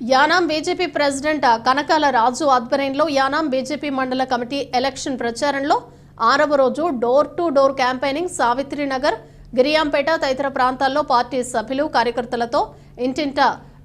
Yanam BJP president Kanakala Raju ఆధ్వర్యంలో Yanam BJP మండల committee election ప్రచారంలో ఆరవ రోజు door to door campaigning Savitrinagar Giriyampeta తదితర ప్రాంతాల్లో పార్టీ సభ్యులు కార్యకర్తలతో ఇంటింట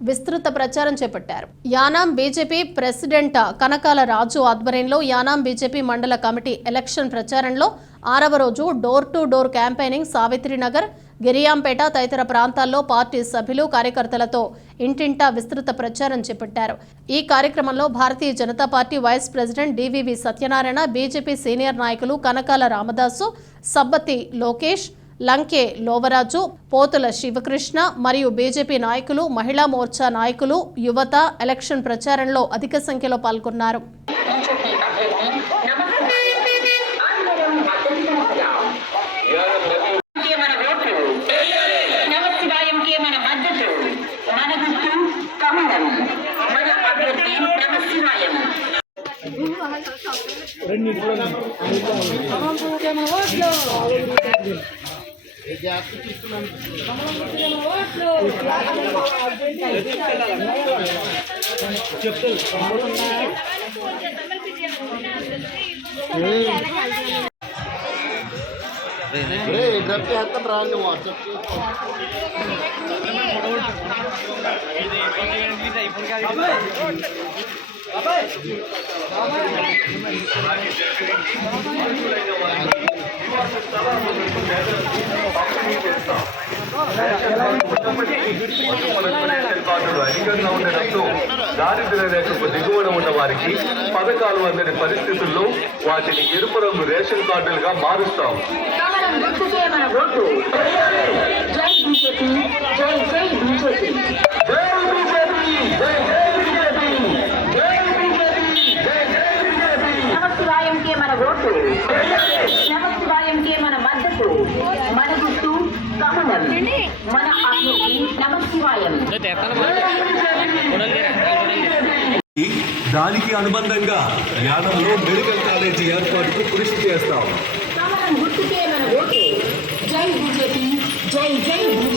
విస్తృత ప్రచారం చేపట్టారు. యానాం బీజేపీ ప్రెసిడెంట్ కనకాల రాజు ఆధ్వర్యంలో యానాం బీజేపీ మండల కమిటీ ఎలక్షన్ ప్రచారంలో ఆరవ రోజు door to door campaigning Savitrinagar Giriyampeta తదితర ప్రాంతాల్లో పార్టీ సభ్యులు కార్యకర్తలతో ఇంటింటా విస్తృత ప్రచారం చేపట్టారు. ఈ కార్యక్రమంలో Bharatiya Janata party vice president DVV Satyanarayana BJP senior నాయకులు కనకాల రామదాసు సబ్బతి లోకేష్ లంకే లోవరాజు పోతుల శివకృష్ణ మరియు బీజేపీ నాయకులు మహిళా మోర్చా నాయకులు యువత ఎలక్షన్ ప్రచారంలో అధిక సంఖ్యలో పాల్గొన్నారు. రే డ్రప్ చేస్తాను రా నువ్వు వాట్సాప్ కార్డులు అధికంగా ఉండడంతో దారిద్ర్య రేఖకు దిగువన ఉన్న వారికి పథకాలు అందని పరిస్థితుల్లో వాటిని ఎరుపు రంగు రేషన్ కార్డులుగా మారుస్తాం కమలం గుర్తుకే మన ఓటు జై బీజేపీ జై జై బీజేపీ జై బీజేపీ జై జై బీజేపీ జై బీజేపీ జై జై బీజేపీ నమశివాయంకే మన ఓటు మన కమలం. మన నమశివాయం. దానికి అనుబంధంగా యానంలో మెడికల్ కాలేజీ ఏర్పాటుకు కృషి చేస్తాం. కమలం గుర్తుకే మన ఓటు జై బీజేపీ జై జై